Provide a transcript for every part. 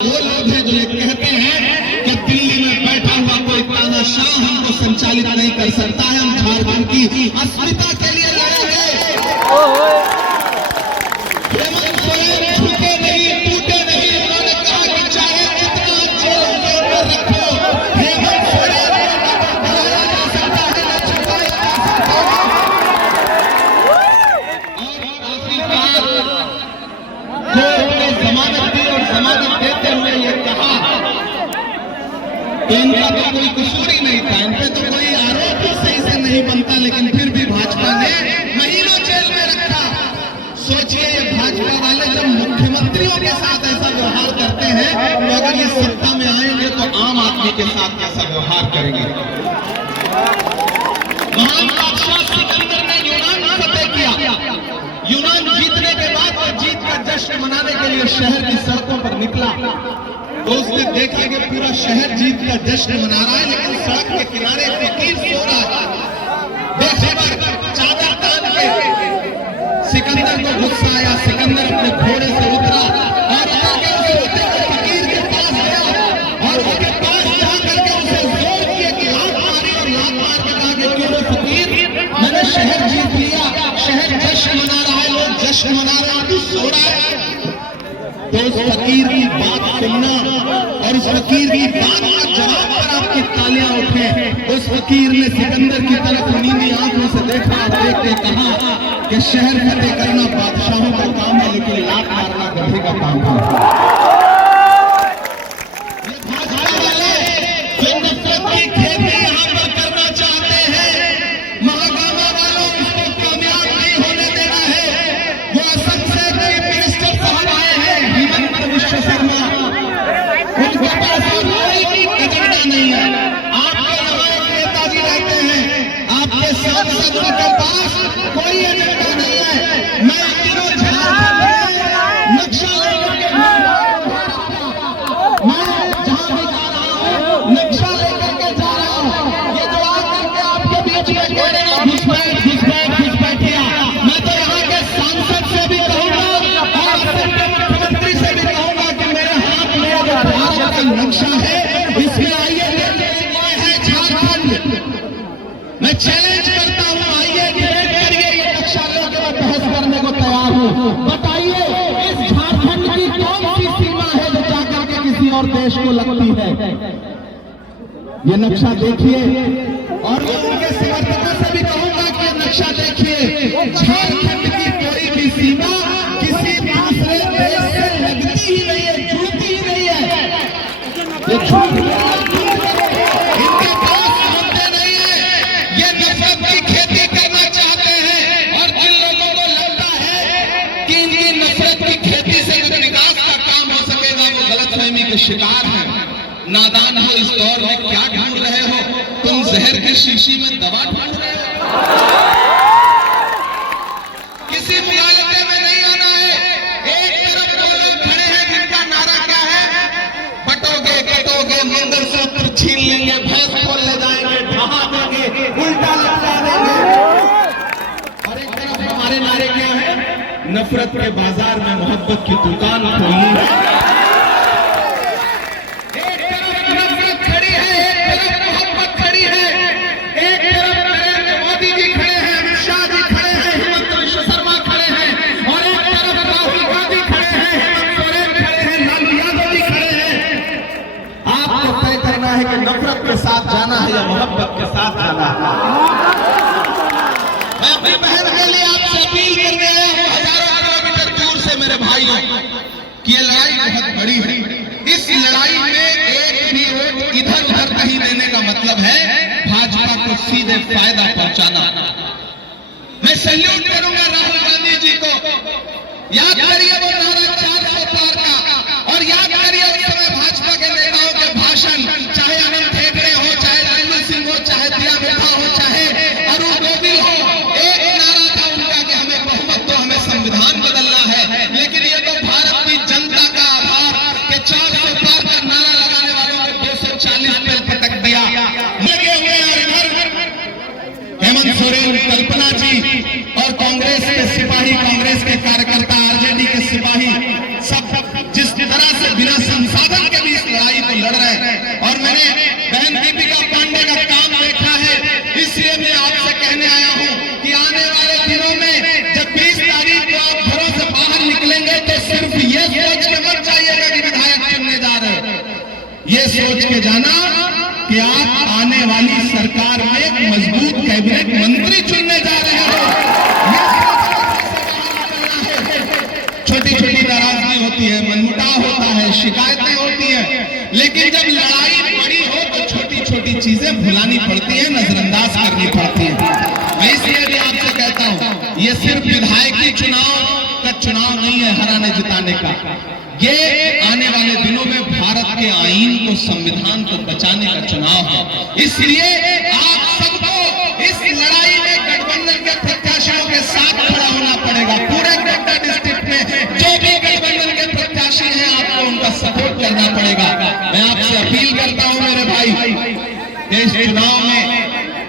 वो लोग हैं जो ये कहते हैं कि दिल्ली में बैठा हुआ कोई तानाशाह हमको संचालित नहीं कर सकता है, हम झारखंड की अस्मिता के लिए लड़ेंगे। हेमंत सोरेन झुके नहीं, टूटे नहीं। उन्होंने कहा कि चाहे कितना जेलों के अंदर रखो, हेमंत सोरेन को न बुलाया जा सकता है, न छुपाया जा सकता है। और आखिरकार कोर्ट ने जमानत दी और जमानत देते हुए ये कहा कि इनका तो कोई कसूर ही नहीं था, इन पे तो कोई आरोप ही सही से नहीं बनता, लेकिन फिर भी भाजपा ने महीनों जेल में रखा। सोचिए ये भाजपा वाले जब मुख्यमंत्रियों के साथ ऐसा व्यवहार करते हैं तो अगर ये सत्ता में आएंगे तो आम आदमी के साथ कैसा व्यवहार करेंगे। महान बादशाह सिकंदर ने यूनान फतेह किया। यूनान जीतने के बाद वो जीत का जश्न मनाने के लिए शहर की सड़कों पर निकला तो उसने देखा कि पूरा शहर जीत का जश्न मना रहा है, लेकिन सड़क के किनारे फकीर सो रहा है। बेखबर चादर तान के सिकंदर को गुस्सा आया। सिकंदर अपने घोड़े से उतरा और आगे उसे होते हुए फकीर के पास गया और उसके पास जाकर के उसे जोर किए कि लात मारी और लात मार के कहा कि क्यों फकीर, मैंने शहर जीत लिया, शहर जश्न मना रहा है, लोग जश्न मना रहे हैं, तू सो रहा है। तो उस फकीर की बात सुनना और उस फकीर की बात का जवाब पर आपकी तालियां उठे। उस फकीर ने सिकंदर की तरफ नीली आंखों से देखा और देख के कहा कि शहर फतेह करना बादशाहों का काम है, लेकिन लात मारना गधे का काम है। ये भाजपा वाले जो नफरत की खेती यहाँ पर करना चाहते हैं, महागामा वालों इसको कामयाब नहीं होने देना है। वो असम से चीफ मिनिस्टर साहब आए हैं, हिमंत विश्व शर्मा, उनके पास कोई एजेंडा नहीं है। आपके यहाँ एक नेताजी रहते हैं, आपके सांसद के पास कोई एजेंडा नहीं है। मैं तीनों झारखंड में नक्शा लेकर के मैं जहां भी जा रहा हूं नक्शा लेकर के जा रहा हूं। ये जो आकर के आपके बीच में कह रहे हैं घुसपैठिया, मैं तो यहाँ के सांसद से भी कहूंगा और असम के मुख्यमंत्री से भी कहूंगा कि मेरे हाथ में जो भारत का नक्शा है इसमें आइए देखिए ये है झारखंड। मैं चैलेंज करता हूं, आइए डिबेट करिए, ये नक्शा लेकर मैं बहस करने को तैयार हूं। बताइए इस झारखंड की कौन सी सीमा है जो जाकर के किसी और देश को लगती है। ये नक्शा देखिए और मैं उनके समर्थकों से भी कहूंगा कि ये नक्शा देखिए, झारखंड की कोई भी सीमा किसी दूसरे देश से लगती ही नहीं है, जुड़ती ही नहीं है। ये झूठ इनके पास होते नहीं है, ये नफरत की खेती करना चाहते हैं। और जिन लोगों को लगता है कि इनकी नफरत की खेती से विकास का काम हो सकेगा वो गलतफहमी के शिकार हैं। नादान हो, इस दौर में क्या ढूंढ रहे हो तुम? जहर की शीशी में दवा ढूंढ रहे हो। किसी मुआलजे में नहीं आना है। एक तरफ वो लोग खड़े हैं जिनका नारा क्या है, बटोगे कटोगे मंगलसूत्र छीन लेंगे, भैंस खोल ले जाएंगे, ढहा देंगे, उल्टा लटका देंगे। और एक तरफ हमारे नारे क्या है, नफरत के बाजार में मोहब्बत की दुकान खोलनी है। कि नफरत के साथ जाना है या मोहब्बत के साथ जाना है। मैं अपनी बहन के लिए आपसे अपील करने आया हूं, हजारों किलोमीटर दूर से मेरे भाइयों, कि ये लड़ाई बहुत बड़ी है। इस लड़ाई में एक भी वोट इधर उधर कहीं देने का मतलब है भाजपा को सीधे फायदा पहुंचाना। मैं सैल्यूट करूंगा राहुल गांधी जी को। याद करिए वो नारा 400 पार का, और याद करिए उस समय भाजपा के नेताओं के भाषण, चाहे अनिल ठेकरे हो, चाहे रणवीर सिंह हो, चाहे दिया बेटा हो, चाहे अरुण गोविल हो। एक नारा था उनका कि हमें बहुमत दो, हमें संविधान बदलना है। लेकिन ये तो भारत की जनता का आभार कि 400 पार का नारा लगाने वालों ने 240 पे पटक दिया। लगे हुए हेमंत सोरेन, कल्पना जी और कांग्रेस के सिपाही, कांग्रेस के कार्यकर्ता, आरजेडी के सिपाही लड़ाई को लड़ रहे हैं। और मैंने बहन दीपिका पांडे का काम देखा है, इसलिए मैं आपसे कहने आया हूं कि आने वाले दिनों में जब 20 तारीख को आप घरों से बाहर निकलेंगे तो सिर्फ ये सोच के मत जाइएगा कि विधायक चुनने जा रहे हो, ये सोच के जाना कि आप आने वाली सरकार में एक मजबूत कैबिनेट मंत्री चुनने जा रहे हो। छोटी छोटी नाराजगी होती है, मनमुटाव होता है, शिकायतें होती हैं, लेकिन जब लड़ाई बड़ी हो तो छोटी छोटी चीजें भुलानी पड़ती है, नजरअंदाज करनी पड़ती है। मैं इसलिए भी आपसे कहता हूं, ये सिर्फ विधायकी चुनाव का चुनाव नहीं है हराने जिताने का, ये आने वाले दिनों में भारत के आईन को, संविधान को बचाने का चुनाव है। इसलिए आप सबको इस लड़ाई में गठबंधन के प्रत्याशियों के साथ खड़ा होना पड़ेगा। पूरे गोड्डा डिस्ट्रिक्ट में जो भी गठबंधन के प्रत्याशी हैं, आपको उनका सपोर्ट करना पड़ेगा। मैं आपसे अपील करता हूं मेरे भाई, इस चुनाव में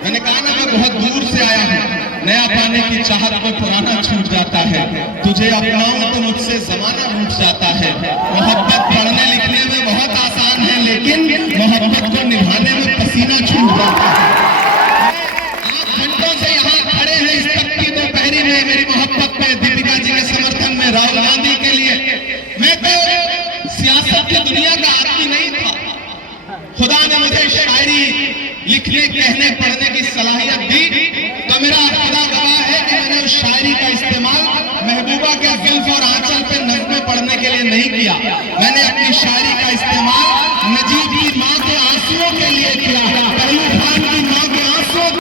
मैंने कहा ना, मैं बहुत दूर से आया हूं, नया पाने की चाहत में पुराना छूट जाता है, तुझे अपनाऊं तो मुझसे जमाना रूठ जाता है। मोहब्बत पढ़ने लिखने में बहुत आसान है, लेकिन मोहब्बत को निभाने में पसीना छूट जाता है। आप घंटों से यहाँ खड़े हैं इस तपती दोपहरी में मेरी मोहब्बत में, दीपिका जी के समर्थन में, राहुल गांधी के लिए। मैं तो सियासत की दुनिया का आदमी नहीं था, खुदा ने मुझे शायरी लिखने, कहने, पढ़ने की सलाहियत दी, तो मेरा खुदा गवाह है कि मैंने उस शायरी का इस्तेमाल महबूबा के जुल्फ और आंचल पे नज़्में पढ़ने के लिए नहीं किया। मैंने अपनी शायरी का इस्तेमाल